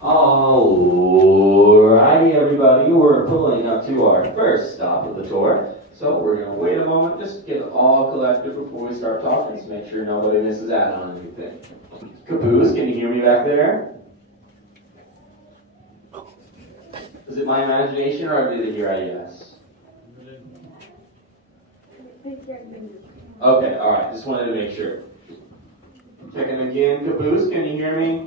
Alrighty everybody, we're pulling up to our first stop of the tour. So we're going to wait a moment, just get all collected before we start talking, to make sure nobody misses out on anything. Caboose, can you hear me back there? Is it my imagination or did I hear a yes? Okay, alright, just wanted to make sure. Checking again, Caboose, can you hear me?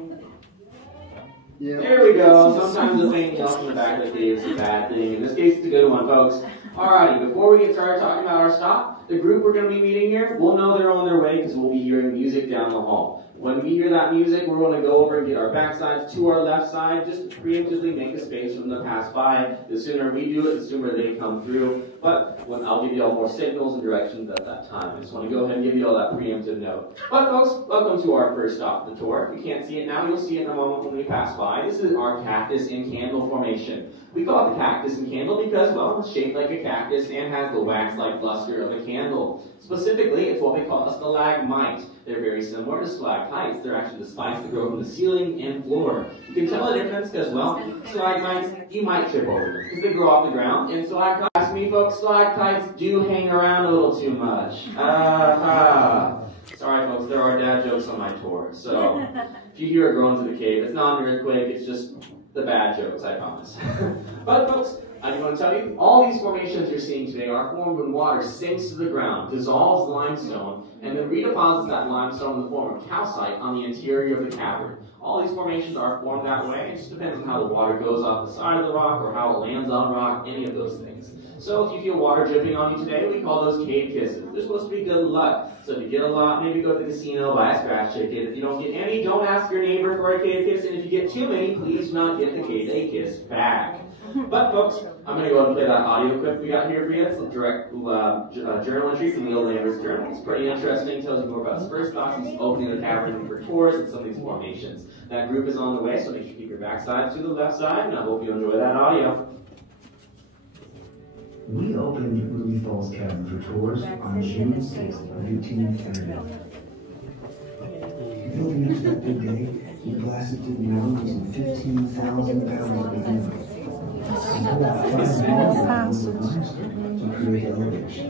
Yeah. There we go. Sometimes the thing else in the back of the cave is a bad thing. In this case, it's a good one, folks. Alrighty, before we get started talking about our stop, the group we're going to be meeting here, we'll know they're on their way because we'll be hearing music down the hall. When we hear that music, we're going to go over and get our backsides to our left side, just to preemptively make a space for them to pass by. The sooner we do it, the sooner they come through. But I'll give you all more signals and directions at that time. I just want to go ahead and give you all that preemptive note. But folks, welcome to our first stop of the tour. If you can't see it now, you'll see it in a moment when we pass by. This is our cactus and candle formation. We call it the cactus and candle because, well, it's shaped like a cactus and has the wax-like luster of a candle. Specifically, it's what we call a stalagmite. They're very similar to stalactites. They're actually the spikes that grow from the ceiling and floor. You can tell the difference because, well, stalagmites, you might trip over them because they grow off the ground. And stalactites, ask me folks, stalactites do hang around a little too much. Sorry folks, there are dad jokes on my tour. So, if you hear a groan to the cave, it's not an earthquake, it's just the bad jokes, I promise. But folks, I'm going to tell you, all these formations you're seeing today are formed when water sinks to the ground, dissolves limestone, and then redeposits that limestone in the form of calcite on the interior of the cavern. All these formations are formed that way. It just depends on how the water goes off the side of the rock or how it lands on rock, any of those things. So if you feel water dripping on you today, we call those cave kisses. They're supposed to be good luck. So if you get a lot, maybe go to the casino, buy a scratch ticket. If you don't get any, don't ask your neighbor for a cave kiss. And if you get too many, please do not get the cave kiss back. But folks, I'm going to go ahead and play that audio clip we got here for you. It's a direct journal entry from Neil Lambert's journal. It's pretty interesting. Tells you more about his first thoughts. He's opening the cavern for tours and some of these formations. That group is on the way, so make sure you keep your backside to the left side, and I hope you enjoy that audio. We opened Ruby Falls Cavern for tours on June 6th of 1830. Building up to that big day, we blasted through the mountains using 15,000 pounds of beginning. And about 5 miles of limestone to create elevation.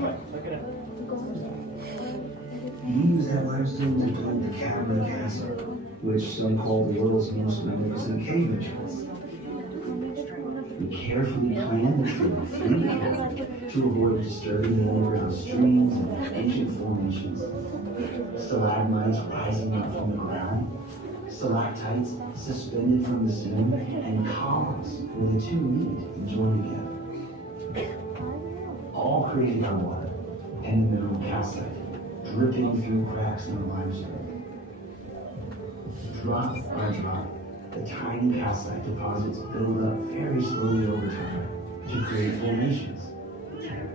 We used that limestone to build the Cavern Castle, which some call the world's most magnificent cave entrance. We carefully planned the trip through the cavern to avoid disturbing the underground streams and ancient formations. Stalagmites rising up from the ground, stalactites suspended from the ceiling, and columns where the two meet and join together. All created by water and the mineral calcite, dripping through cracks in the limestone. Drop by drop, the tiny calcite deposits build up very slowly over time to create formations,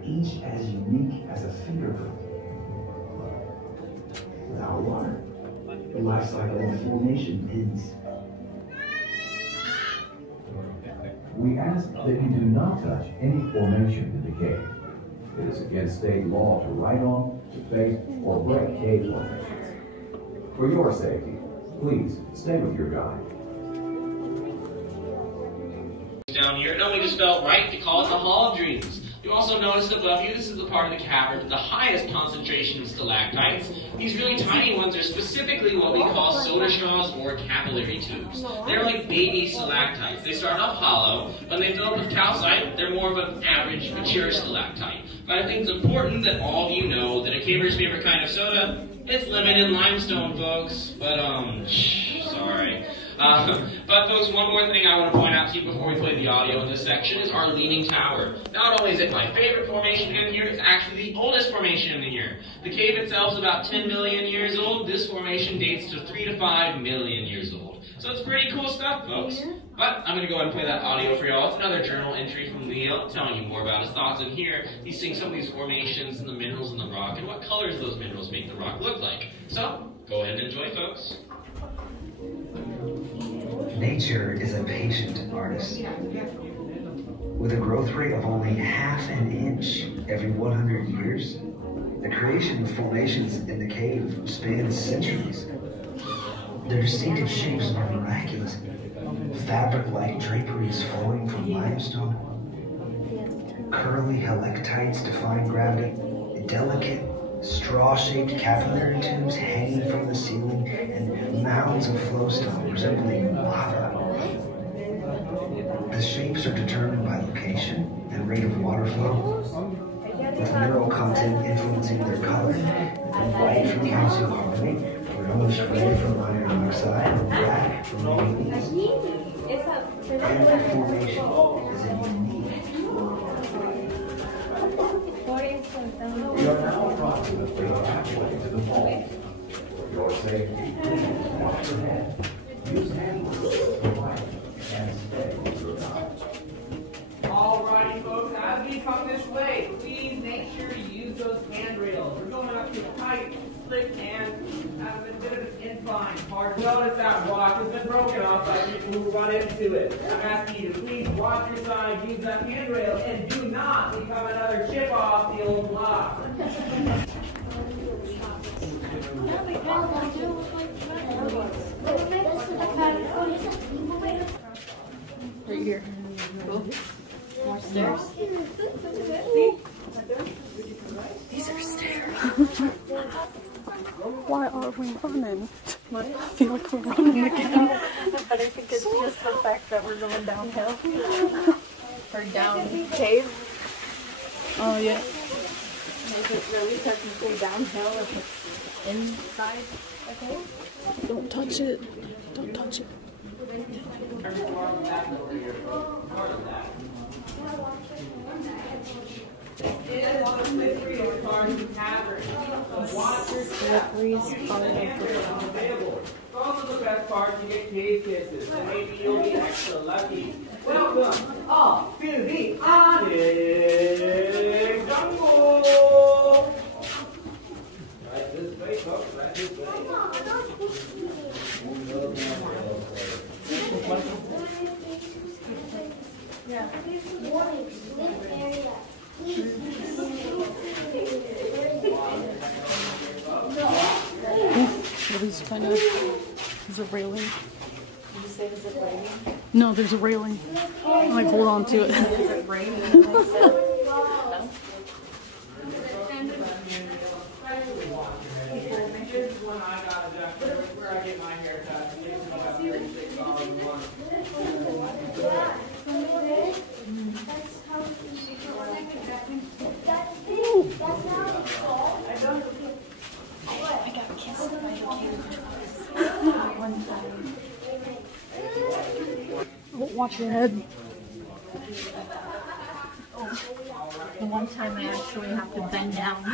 each as unique as a fingerprint. Without water, the life cycle of the formation ends. We ask that you do not touch any formation in the cave. It is against state law to write on, to face, or break cave formations. For your safety, please stay with your guide. Down here, it only just felt right to call it the Hall of Dreams. You also notice above you, this is the part of the cavern with the highest concentration of stalactites. These really tiny ones are specifically what we call soda straws or capillary tubes. They're like baby stalactites. They start off hollow. When they fill up with calcite, they're more of an average, mature stalactite. But I think it's important that all of you know that a caver's favorite kind of soda, it's lemon and limestone, folks. But, sorry. But folks, one more thing I want to point out to you before we play the audio in this section is our Leaning Tower. Not only is it my favorite formation in here, it's actually the oldest formation in here. The cave itself is about 10 million years old. This formation dates to 3 to 5 million years old. So it's pretty cool stuff, folks. But I'm going to go ahead and play that audio for y'all. It's another journal entry from Neil telling you more about his thoughts in here. He's seeing some of these formations and the minerals in the rock and what colors those minerals make the rock look like. So, go ahead and enjoy, folks. Nature is a patient artist. With a growth rate of only ½ an inch every 100 years, the creation of formations in the cave spans centuries. Their distinctive shapes are miraculous. Fabric-like draperies flowing from limestone. Curly helictites defying gravity. Delicate, straw-shaped capillary tubes hanging from the ceiling, and mounds of flowstone resembling lava. The shapes are determined by location and rate of water flow, with mineral content influencing their color. White from calcium carbonate, brownish red from iron oxide, and black from manganese. And formation is a unique We are now approximately halfway to the falls. For your safety, please wash your head. Use hand grenades for light and stay your knowledge. Alrighty, folks, as we come this way, please make sure you use those handrails. We're going up to a tight, slick, and have a bit of an incline part. Notice that rock has been broken off by people who run into it. I'm asking you to please watch your side, use that handrail, and do not become another chip off the old block. Right here. More stairs. These are stairs. Why are we running? I feel like we're running again. But I think it's just the fact that we're going downhill. Or down cave. Oh, yeah. Is it really technically downhill if it's inside a cave? Don't touch it. Don't touch it. Also the best part, you get cave kisses, and maybe you'll be extra lucky. Welcome all to the Arctic Jungle! Right this way, folks, right this way. Yeah. These kind of, there's a railing. Did you say is it raining? No, there's a railing. I'm like, hold on to it. Is it raining? No? Here's one I got adjusted, where I get my hair cut. It's about $36 I got kissed by the cave. One time. Watch your head. The one time I actually have to bend down.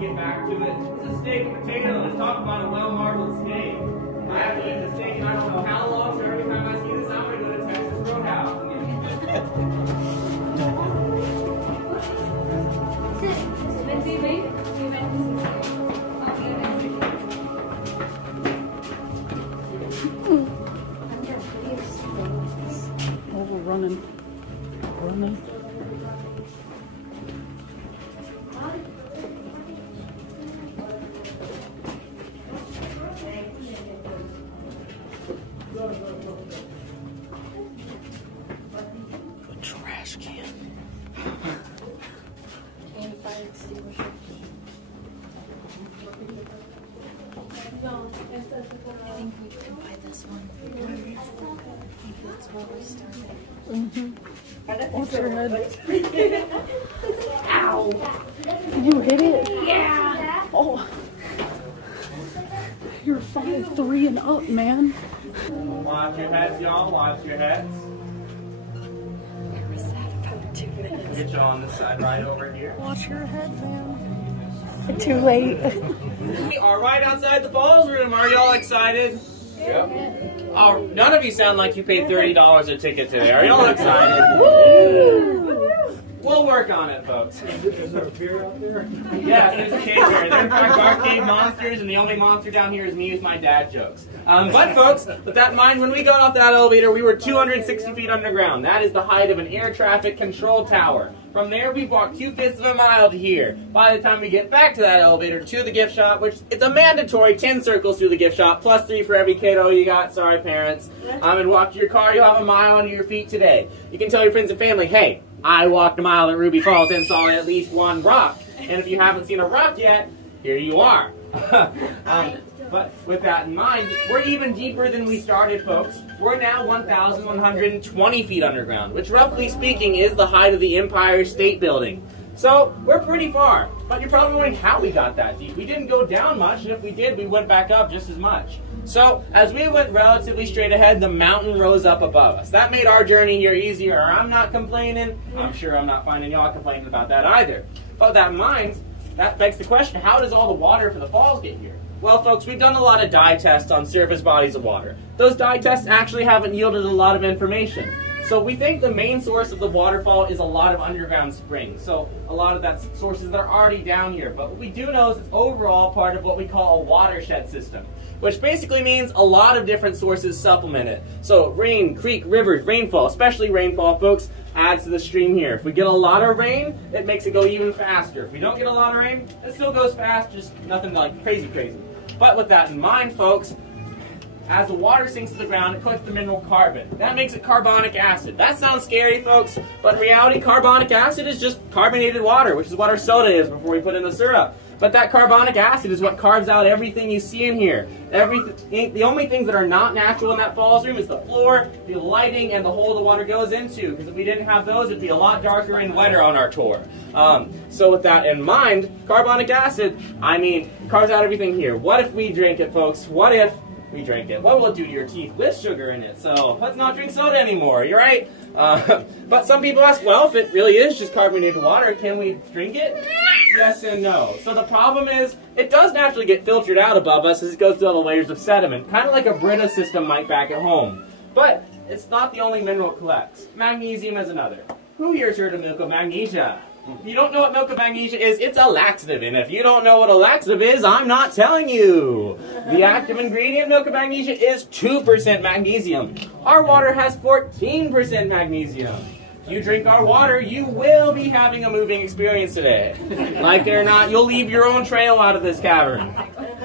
Get back to it. It's a steak and potato. Let's talk about a well-marbled steak. I have to eat the steak and I don't know how long, so every time I see this, I'm going to go to Texas Roadhouse. Oh, we're running. Running. A trash can. And fire extinguisher. I think we can buy this one. Maybe that's where we started. Watch your head. Ow! Did you hit it? Yeah! Oh. You're 5'3" and up, man. Watch your heads, y'all. Watch your heads. Where was that about 2 minutes? Get you on this side right over here. Watch your head, man. Too late. We are right outside the balls room. Are y'all excited? Yep. Oh, none of you sound like you paid $30 a ticket today. Are y'all excited? Woo! We'll work on it, folks. Is there a beer out there? Yes, there's a cave bear. They're in fact our cave monsters, and the only monster down here is me with my dad jokes. But folks, with that in mind, when we got off that elevator, we were 260 feet underground. That is the height of an air traffic control tower. From there, we walked 2/5 of a mile to here. By the time we get back to that elevator to the gift shop, which it's a mandatory 10 circles through the gift shop, plus 3 for every kiddo you got. Sorry, parents. And walk to your car, you'll have a mile under your feet today. You can tell your friends and family, hey, I walked a mile at Ruby Falls and saw at least one rock. And if you haven't seen a rock yet, here you are. But with that in mind, we're even deeper than we started, folks. We're now 1,120 feet underground, which roughly speaking is the height of the Empire State Building. So we're pretty far. But you're probably wondering how we got that deep. We didn't go down much, and if we did, we went back up just as much. So as we went relatively straight ahead, the mountain rose up above us. That made our journey here easier. I'm not complaining. I'm sure I'm not finding y'all complaining about that either. But with that in mind, that begs the question, how does all the water for the falls get here? Well, folks, we've done a lot of dye tests on surface bodies of water. Those dye tests actually haven't yielded a lot of information. So we think the main source of the waterfall is a lot of underground springs. So a lot of that sources that are already down here. But what we do know is it's overall part of what we call a watershed system, which basically means a lot of different sources supplement it. So rain, creek, rivers, rainfall, especially rainfall, folks, adds to the stream here. If we get a lot of rain, it makes it go even faster. If we don't get a lot of rain, it still goes fast, just nothing like crazy. But with that in mind, folks, as the water sinks to the ground, it collects the mineral carbon. That makes it carbonic acid. That sounds scary, folks, but in reality, carbonic acid is just carbonated water, which is what our soda is before we put in the syrup. But that carbonic acid is what carves out everything you see in here. The only things that are not natural in that falls room is the floor, the lighting, and the hole the water goes into. Because if we didn't have those, it'd be a lot darker and wetter on our tour. So with that in mind, carbonic acid, carves out everything here. What if we drink it, folks? What if we drink it? What will it do to your teeth with sugar in it? So let's not drink soda anymore, you're right? But some people ask, well, if it really is just carbonated water, can we drink it? Yes and no. So the problem is, it does naturally get filtered out above us as it goes through all the layers of sediment, kind of like a Brita system might back at home. But it's not the only mineral it collects. Magnesium is another. Who here's heard of milk of magnesia? If you don't know what milk of magnesia is, it's a laxative. And if you don't know what a laxative is, I'm not telling you. The active ingredient of milk of magnesia is 2% magnesium. Our water has 14% magnesium. If you drink our water, you will be having a moving experience today. Like it or not, you'll leave your own trail out of this cavern.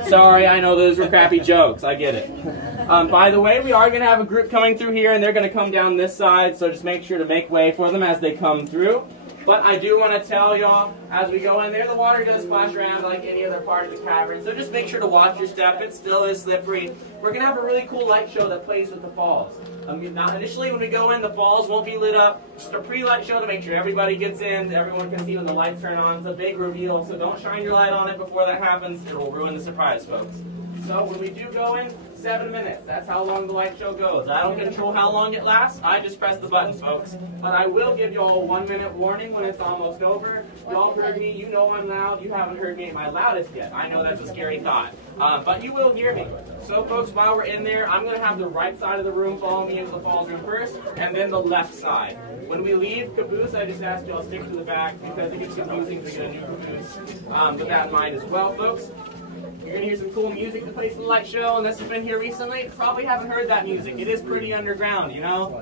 Sorry, I know those were crappy jokes. I get it. By the way, we are going to have a group coming through here, and they're going to come down this side, so just make sure to make way for them as they come through. But I do want to tell y'all, as we go in there, the water does splash around like any other part of the cavern, so just make sure to watch your step. It still is slippery. We're going to have a really cool light show that plays with the falls. Now, initially, when we go in, the falls won't be lit up. Just a pre-light show to make sure everybody gets in, everyone can see when the lights turn on. It's a big reveal, so don't shine your light on it before that happens. It will ruin the surprise, folks. So when we do go in, 7 minutes. That's how long the light show goes. I don't control how long it lasts. I just press the button, folks. But I will give y'all a 1-minute warning when it's almost over. Y'all heard me. You know I'm loud. You haven't heard me at my loudest yet. I know that's a scary thought. But you will hear me. So, folks, while we're in there, I'm going to have the right side of the room follow me into the falls room first, and then the left side. When we leave caboose, I just ask y'all stick to the back because it gets confusing to get a new caboose. With that in mind as well, folks. You're going to hear some cool music to play for the light show, and this has been here recently. Probably haven't heard that music. It is pretty underground, you know?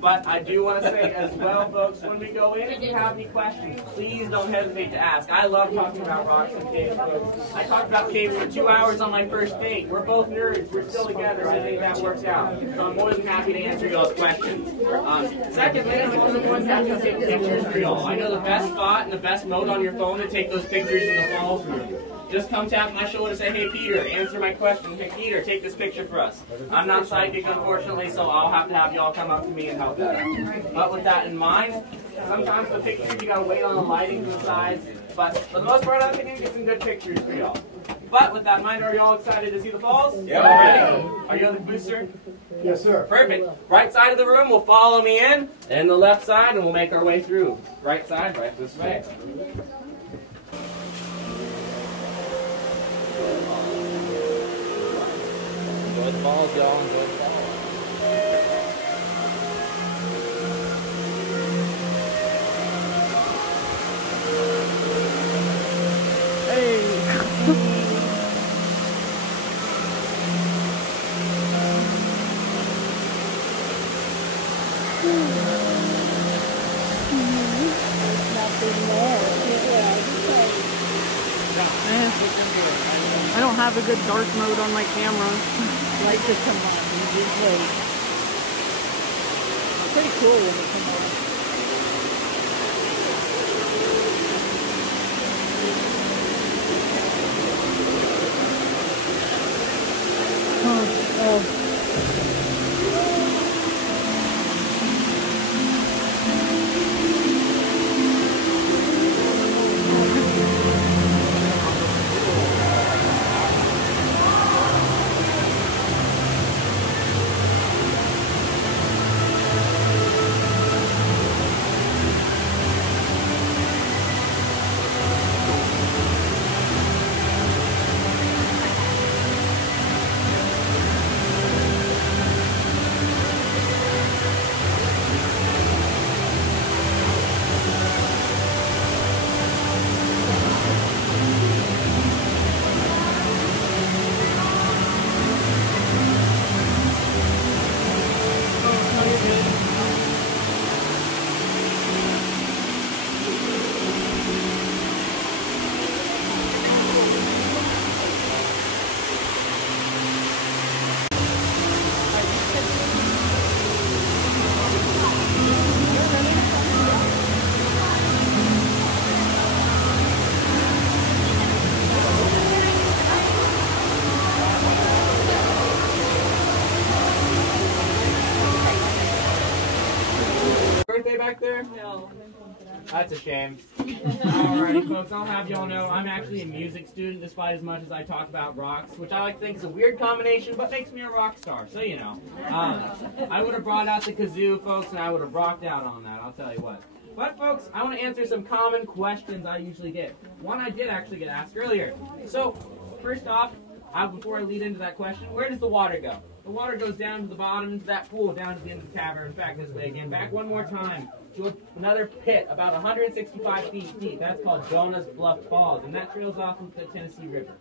But I do want to say as well, folks, when we go in, if you have any questions, please don't hesitate to ask. I love talking about rocks and caves, folks. I talked about caves for 2 hours on my first date. We're both nerds. We're still together. I think that works out. So I'm more than happy to answer y'all's questions. Secondly, I'm also going to have to take pictures for y'all. I know the best spot and the best mode on your phone to take those pictures in the falls room. Just come tap my shoulder and say, hey, Peter, answer my question. Hey, Peter, take this picture for us. I'm not psychic, unfortunately, so I'll have to have y'all come up to me and help that out. But with that in mind, sometimes the pictures, you got to wait on the lighting to the sides. But for the most part, I think I can get some good pictures for y'all. But with that in mind, are y'all excited to see the falls? Yeah. Ready? Are you on the booster? Yes, sir. Perfect. Right side of the room will follow me in, and the left side, and we'll make our way through. Right side, right this way. Enjoy the falls, y'all. Enjoy the falls. I don't have a good dark mode on my camera. Light to come on. You just wait. Pretty cool when it comes on. Oh. Birthday back there? No. That's a shame. Alrighty, folks, I'll have y'all know I'm actually a music student, despite as much as I talk about rocks, which I like to think is a weird combination, but makes me a rock star, so you know. I would have brought out the kazoo, folks, and I would have rocked out on that, I'll tell you what. But, folks, I want to answer some common questions I usually get. One I did actually get asked earlier. So, first off, before I lead into that question, where does the water go? The water goes down to the bottom into that pool, down to the end of the cavern. In fact, this way again. Back one more time to another pit about 165 feet deep. That's called Jonah's Bluff Falls, and that trails off into the Tennessee River.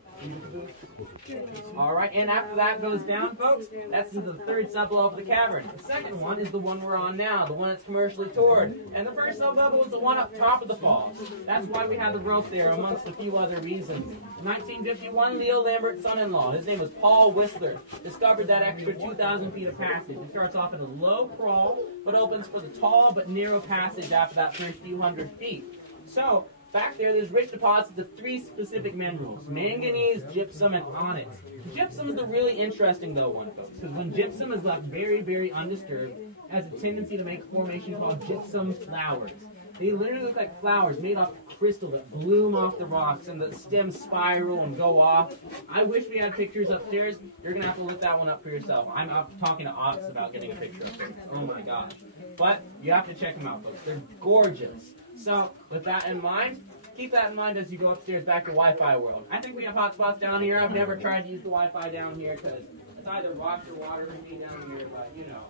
All right, and after that goes down, folks, that's the third sublevel of the cavern. The second one is the one we're on now, the one that's commercially toured. And the first sublevel is the one up top of the falls. That's why we have the rope there, amongst a few other reasons. In 1951, Leo Lambert's son-in-law, his name was Paul Whistler, discovered that extra 2,000 feet of passage. It starts off in a low crawl, but opens for the tall but narrow passage after that first few hundred feet. So, back there's rich deposits of three specific minerals: manganese, gypsum, and onyx. Gypsum is the really interesting, though, one, folks, because when gypsum is left very, very undisturbed, it has a tendency to make a formation called gypsum flowers. They literally look like flowers made off of crystal that bloom off the rocks, and the stems spiral and go off. I wish we had pictures upstairs. You're going to have to look that one up for yourself. I'm up talking to Ops about getting a picture up there. Oh, my gosh. But you have to check them out, folks. They're gorgeous. So, with that in mind, keep that in mind as you go upstairs back to Wi-Fi world. I think we have hotspots down here. I've never tried to use the Wi-Fi down here because it's either rocks or water with me down here, but you know.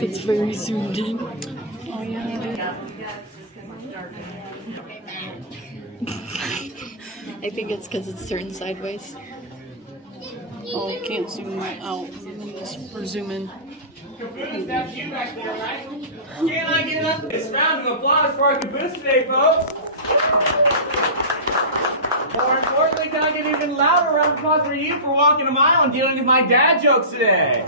It's very zoomed in. Oh yeah. I think it's because it's turned sideways. Oh, can't zoom out. Or zoom in. That's you back there, right? Can I get up? It's a round of applause for our caboose today, folks. More importantly, can I get an even louder round of applause for you for walking a mile and dealing with my dad jokes today?